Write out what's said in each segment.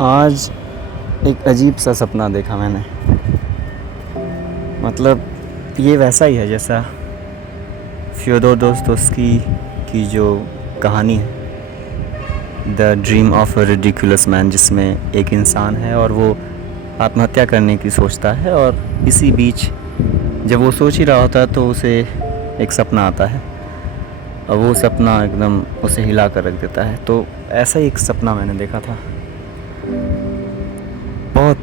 आज एक अजीब सा सपना देखा मैंने। मतलब ये वैसा ही है जैसा फ्योदोर दोस्तोव्स्की की जो कहानी है, the dream of a ridiculous man, जिसमें एक इंसान है और वो आत्महत्या करने की सोचता है, और इसी बीच जब वो सोच ही रहा होता है तो उसे एक सपना आता है और वो सपना एकदम उसे हिला कर रख देता है। तो ऐसा ही एक सपना मैंने देखा था, बहुत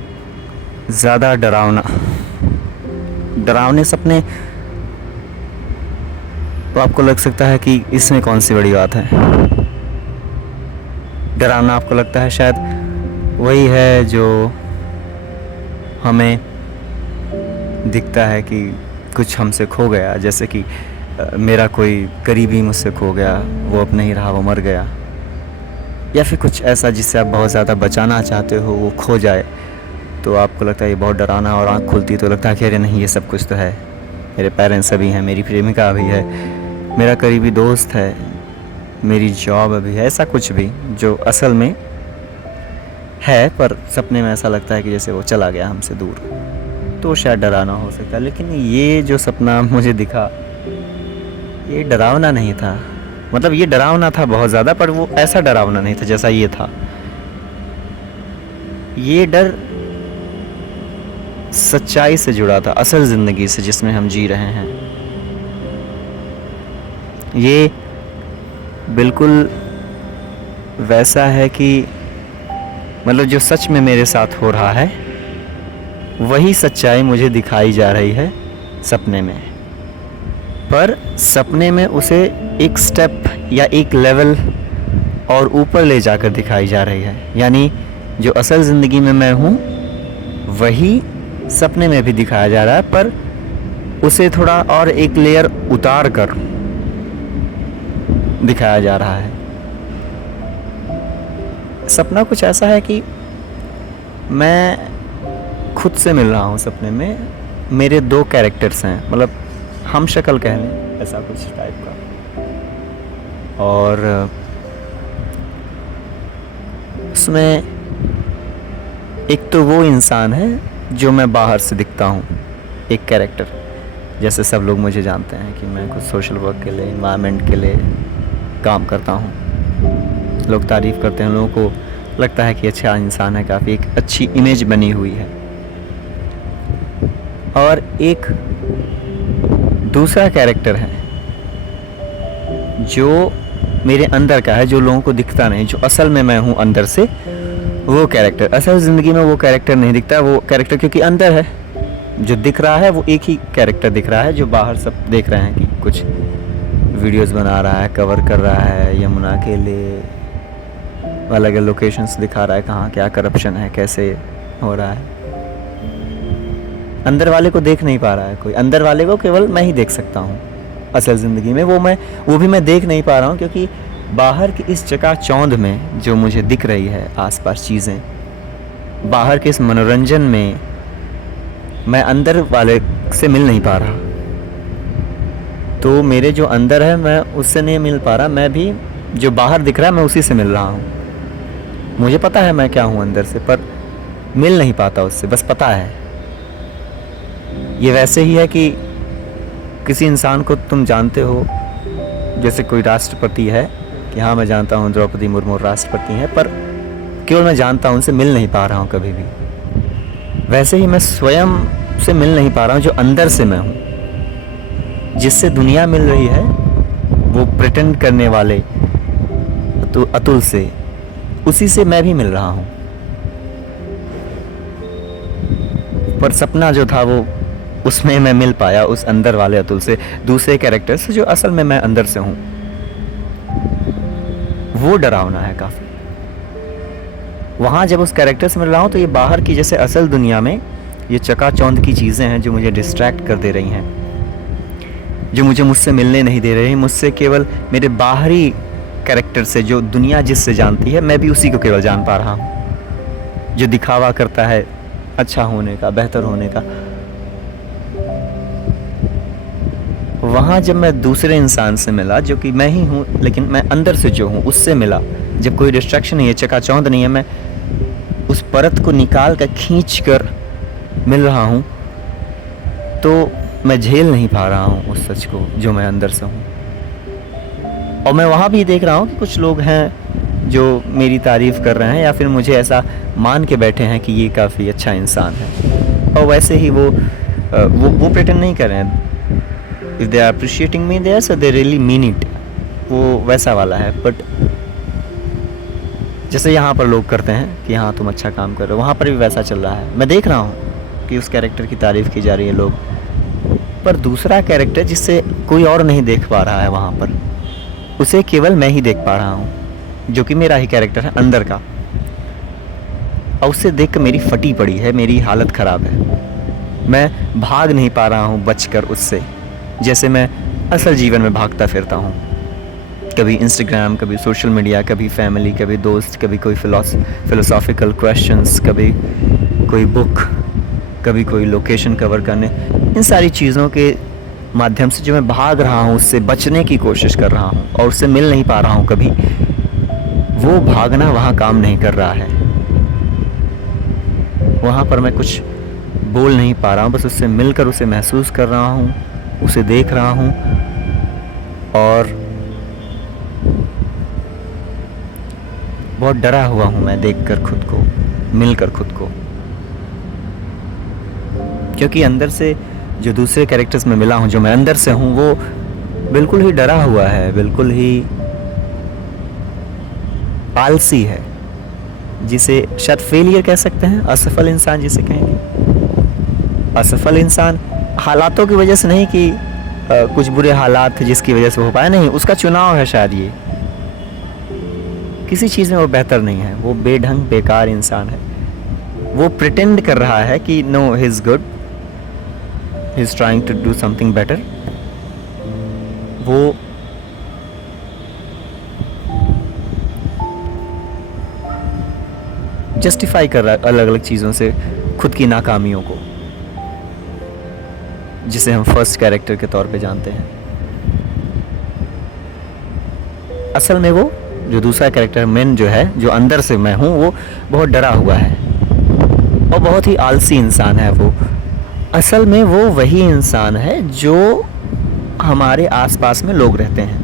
ज़्यादा डरावने सपने। तो आपको लग सकता है कि इसमें कौन सी बड़ी बात है। डरावना आपको लगता है शायद वही है जो हमें दिखता है कि कुछ हमसे खो गया, जैसे कि मेरा कोई करीबी मुझसे खो गया, वो अब नहीं रहा, वो मर गया, या फिर कुछ ऐसा जिससे आप बहुत ज़्यादा बचाना चाहते हो वो खो जाए। तो आपको लगता है ये बहुत डरावना, और आँख खुलती तो लगता है कि अरे नहीं, ये सब कुछ तो है, मेरे पेरेंट्स अभी हैं, मेरी प्रेमिका भी है, मेरा करीबी दोस्त है, मेरी जॉब अभी है, ऐसा कुछ भी जो असल में है पर सपने में ऐसा लगता है कि जैसे वो चला गया हमसे दूर। तो शायद डरावना हो सकता है, लेकिन ये जो सपना मुझे दिखा ये डरावना नहीं था। मतलब ये डरावना था बहुत ज़्यादा, पर वो ऐसा डरावना नहीं था जैसा ये था। ये डर सच्चाई से जुड़ा था, असल ज़िंदगी से जिसमें हम जी रहे हैं। ये बिल्कुल वैसा है कि मतलब जो सच में मेरे साथ हो रहा है वही सच्चाई मुझे दिखाई जा रही है सपने में, पर सपने में उसे एक स्टेप या एक लेवल और ऊपर ले जाकर दिखाई जा रही है। यानी जो असल ज़िंदगी में मैं हूँ वही सपने में भी दिखाया जा रहा है, पर उसे थोड़ा और एक लेयर उतार कर दिखाया जा रहा है। सपना कुछ ऐसा है कि मैं खुद से मिल रहा हूँ सपने में। मेरे दो कैरेक्टर्स हैं, मतलब हम शक्ल कह लें, ऐसा कुछ टाइप का। और उसमें एक तो वो इंसान है जो मैं बाहर से दिखता हूँ, एक कैरेक्टर, जैसे सब लोग मुझे जानते हैं कि मैं कुछ सोशल वर्क के लिए, इन्वायरमेंट के लिए काम करता हूँ। लोग तारीफ़ करते हैं, लोगों को लगता है कि अच्छा इंसान है, काफ़ी एक अच्छी इमेज बनी हुई है। और एक दूसरा कैरेक्टर है जो मेरे अंदर का है, जो लोगों को दिखता नहीं, जो असल में मैं हूँ अंदर से। वो कैरेक्टर असल ज़िंदगी में वो कैरेक्टर नहीं दिखता, वो कैरेक्टर क्योंकि अंदर है, जो दिख रहा है वो एक ही कैरेक्टर दिख रहा है, जो बाहर सब देख रहे हैं कि कुछ वीडियोस बना रहा है, कवर कर रहा है यमुना के लिए, अलग अलग लोकेशंस दिखा रहा है, कहाँ क्या करप्शन है, कैसे हो रहा है। अंदर वाले को देख नहीं पा रहा है कोई, अंदर वाले को केवल मैं ही देख सकता हूँ असल ज़िंदगी में। वो भी मैं देख नहीं पा रहा हूँ, क्योंकि बाहर की इस चकाचौंध में जो मुझे दिख रही है आसपास चीज़ें, बाहर के इस मनोरंजन में मैं अंदर वाले से मिल नहीं पा रहा। तो मेरे जो अंदर है मैं उससे नहीं मिल पा रहा, मैं भी जो बाहर दिख रहा है मैं उसी से मिल रहा हूँ। मुझे पता है मैं क्या हूँ अंदर से, पर मिल नहीं पाता उससे, बस पता है। ये वैसे ही है कि किसी इंसान को तुम जानते हो, जैसे कोई राष्ट्रपति है कि हाँ मैं जानता हूँ द्रौपदी मुर्मू राष्ट्रपति हैं, पर केवल मैं जानता हूँ, उनसे मिल नहीं पा रहा हूँ कभी भी। वैसे ही मैं स्वयं से मिल नहीं पा रहा हूँ, जो अंदर से मैं हूँ, जिससे दुनिया मिल रही है वो प्रिटेंड करने वाले तो अतुल से, उसी से मैं भी मिल रहा हूँ। पर सपना जो था वो उसमें मैं मिल पाया उस अंदर वाले अतुल से, दूसरे कैरेक्टर से जो असल में मैं अंदर से हूँ। वो डरावना है काफ़ी। वहाँ जब उस कैरेक्टर से मिल रहा हूँ तो ये बाहर की जैसे असल दुनिया में ये चकाचौंध की चीज़ें हैं जो मुझे डिस्ट्रैक्ट कर दे रही हैं, जो मुझे मुझसे मिलने नहीं दे रही, मुझसे केवल मेरे बाहरी कैरेक्टर से, जो दुनिया जिससे जानती है मैं भी उसी को केवल जान पा रहा हूँ, जो दिखावा करता है अच्छा होने का, बेहतर होने का। वहाँ जब मैं दूसरे इंसान से मिला जो कि मैं ही हूँ, लेकिन मैं अंदर से जो हूँ उससे मिला, जब कोई डिस्ट्रैक्शन नहीं है, चकाचौंध नहीं है, मैं उस परत को निकाल कर खींच कर मिल रहा हूँ, तो मैं झेल नहीं पा रहा हूँ उस सच को जो मैं अंदर से हूँ। और मैं वहाँ भी देख रहा हूँ कि कुछ लोग हैं जो मेरी तारीफ़ कर रहे हैं या फिर मुझे ऐसा मान के बैठे हैं कि ये काफ़ी अच्छा इंसान है, और वैसे ही वो प्रिटेंड नहीं कर रहे हैं। If they are appreciating me there so they really mean it, वो वैसा वाला है। बट जैसे यहाँ पर लोग करते हैं कि हाँ तुम अच्छा काम कर रहे हो, वहाँ पर भी वैसा चल रहा है। मैं देख रहा हूँ कि उस कैरेक्टर की तारीफ़ की जा रही है लोग, पर दूसरा कैरेक्टर जिससे कोई और नहीं देख पा रहा है वहाँ पर, उसे केवल मैं ही देख पा रहा हूँ, जो कि मेरा ही कैरेक्टर है अंदर का। और उसे देख कर मेरी फटी पड़ी है, मेरी हालत ख़राब है। मैं भाग नहीं पा रहा हूँ बचकर उससे, जैसे मैं असल जीवन में भागता फिरता हूँ। कभी इंस्टाग्राम, कभी सोशल मीडिया, कभी फैमिली, कभी दोस्त, कभी कोई फिलोसॉफिकल क्वेश्चंस, कभी कोई बुक, कभी कोई लोकेशन कवर करने, इन सारी चीज़ों के माध्यम से जो मैं भाग रहा हूँ, उससे बचने की कोशिश कर रहा हूँ और उससे मिल नहीं पा रहा हूँ कभी। वो भागना वहाँ काम नहीं कर रहा है। वहाँ पर मैं कुछ बोल नहीं पा रहा हूँ, बस उससे मिलकर उसे महसूस कर रहा हूँ, उसे देख रहा हूँ और बहुत डरा हुआ हूँ मैं देखकर खुद को, मिलकर खुद को। क्योंकि अंदर से जो दूसरे कैरेक्टर्स में मिला हूँ, जो मैं अंदर से हूँ, वो बिल्कुल ही डरा हुआ है, बिल्कुल ही आलसी है, जिसे शायद फेलियर कह सकते हैं, असफल इंसान जिसे कहेंगे। असफल इंसान हालातों की वजह से नहीं कि कुछ बुरे हालात थे जिसकी वजह से हो पाया, नहीं, उसका चुनाव है शायद। ये किसी चीज़ में वो बेहतर नहीं है, वो बेढंग बेकार इंसान है। वो प्रिटेंड कर रहा है कि no he is good, he is trying to do something better. वो जस्टिफाई कर रहा है अलग अलग चीज़ों से खुद की नाकामियों को, जिसे हम फर्स्ट कैरेक्टर के तौर पे जानते हैं। असल में वो जो दूसरा कैरेक्टर मैं जो है, जो अंदर से मैं हूँ, वो बहुत डरा हुआ है और बहुत ही आलसी इंसान है। वो असल में वो वही इंसान है जो हमारे आसपास में लोग रहते हैं,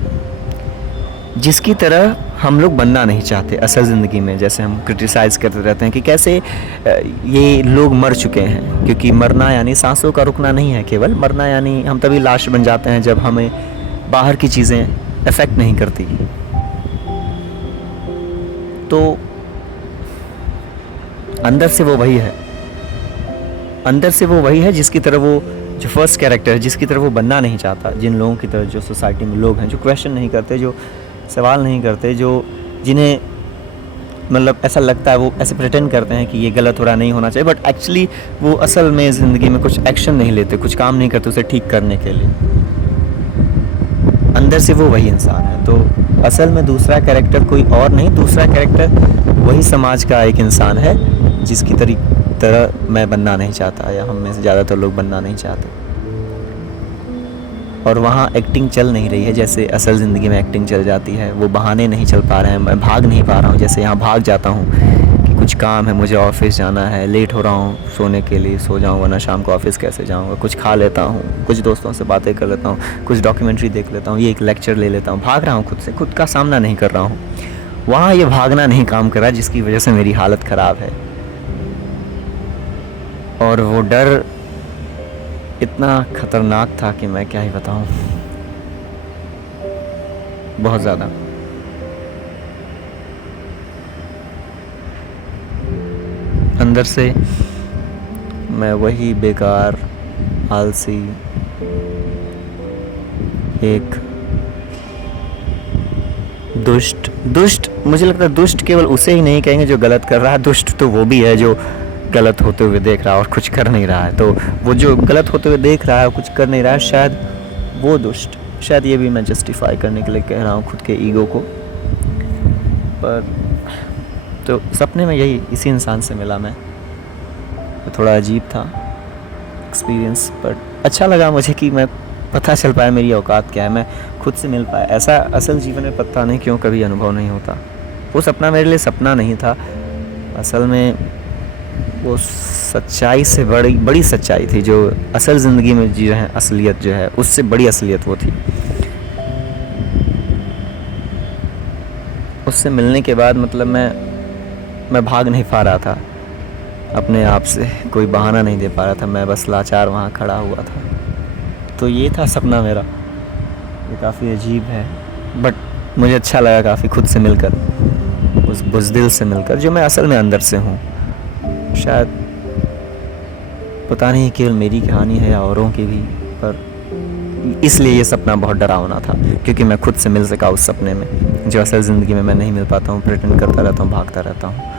जिसकी तरह हम लोग बनना नहीं चाहते असल ज़िंदगी में। जैसे हम क्रिटिसाइज़ करते रहते हैं कि कैसे ये लोग मर चुके हैं, क्योंकि मरना यानी सांसों का रुकना नहीं है केवल, मरना यानी हम तभी लाश बन जाते हैं जब हमें बाहर की चीज़ें अफेक्ट नहीं करती। तो अंदर से वो वही है, अंदर से वो वही है जिसकी तरह वो जो फर्स्ट कैरेक्टर है, जिसकी तरह वो बनना नहीं चाहता। जिन लोगों की तरह जो सोसाइटी में लोग हैं, जो क्वेश्चन नहीं करते, जो सवाल नहीं करते, जो जिन्हें मतलब ऐसा लगता है, वो ऐसे प्रिटेंड करते हैं कि ये गलत हो रहा, नहीं होना चाहिए, बट एक्चुअली वो असल में ज़िंदगी में कुछ एक्शन नहीं लेते, कुछ काम नहीं करते उसे ठीक करने के लिए। अंदर से वो वही इंसान है। तो असल में दूसरा कैरेक्टर कोई और नहीं, दूसरा कैरेक्टर वही समाज का एक इंसान है जिसकी तरह मैं बनना नहीं चाहता, या हम में से ज़्यादातर लोग बनना नहीं चाहते। और वहाँ एक्टिंग चल नहीं रही है जैसे असल ज़िंदगी में एक्टिंग चल जाती है। वो बहाने नहीं चल पा रहे हैं, मैं भाग नहीं पा रहा हूँ। जैसे यहाँ भाग जाता हूँ कि कुछ काम है, मुझे ऑफिस जाना है, लेट हो रहा हूँ सोने के लिए, सो जाऊँ वरना शाम को ऑफिस कैसे जाऊँगा। कुछ खा लेता हूँ, कुछ दोस्तों से बातें कर लेता हूँ, कुछ डॉक्यूमेंट्री देख लेता हूँ, ये एक लेक्चर ले लेता हूँ। भाग रहा हूँ खुद से, खुद का सामना नहीं कर रहा हूँ। वहाँ ये भागना नहीं काम कर रहा, जिसकी वजह से मेरी हालत ख़राब है। और वो डर इतना ख़तरनाक था कि मैं क्या ही बताऊँ, बहुत ज़्यादा। अंदर से मैं वही बेकार, आलसी, एक दुष्ट मुझे लगता है दुष्ट केवल उसे ही नहीं कहेंगे जो गलत कर रहा है, दुष्ट तो वो भी है जो गलत होते हुए देख रहा है और कुछ कर नहीं रहा है। तो वो जो गलत होते हुए देख रहा है और कुछ कर नहीं रहा है, शायद वो दुष्ट, शायद ये भी मैं जस्टिफाई करने के लिए कह रहा हूँ खुद के ईगो को। पर तो सपने में यही इसी इंसान से मिला मैं। तो थोड़ा अजीब था एक्सपीरियंस, पर अच्छा लगा मुझे कि मैं पता चल पाया मेरी औकात क्या है, मैं खुद से मिल पाया। ऐसा असल जीवन में पता नहीं क्यों कभी अनुभव नहीं होता। वो सपना मेरे लिए सपना नहीं था, असल में वो सच्चाई से बड़ी बड़ी सच्चाई थी, जो असल ज़िंदगी में जी रहे हैं असलियत जो है, उससे बड़ी असलियत वो थी। उससे मिलने के बाद मतलब मैं भाग नहीं पा रहा था अपने आप से, कोई बहाना नहीं दे पा रहा था, मैं बस लाचार वहाँ खड़ा हुआ था। तो ये था सपना मेरा। ये काफ़ी अजीब है, बट मुझे अच्छा लगा काफ़ी खुद से मिलकर, उस बुज़दिल से मिलकर जो मैं असल में अंदर से हूँ। शायद पता नहीं केवल मेरी कहानी है या औरों की भी, पर इसलिए ये सपना बहुत डरावना था, क्योंकि मैं खुद से मिल सका उस सपने में, जो असल ज़िंदगी में मैं नहीं मिल पाता हूँ, प्रिटेंड करता रहता हूँ, भागता रहता हूँ।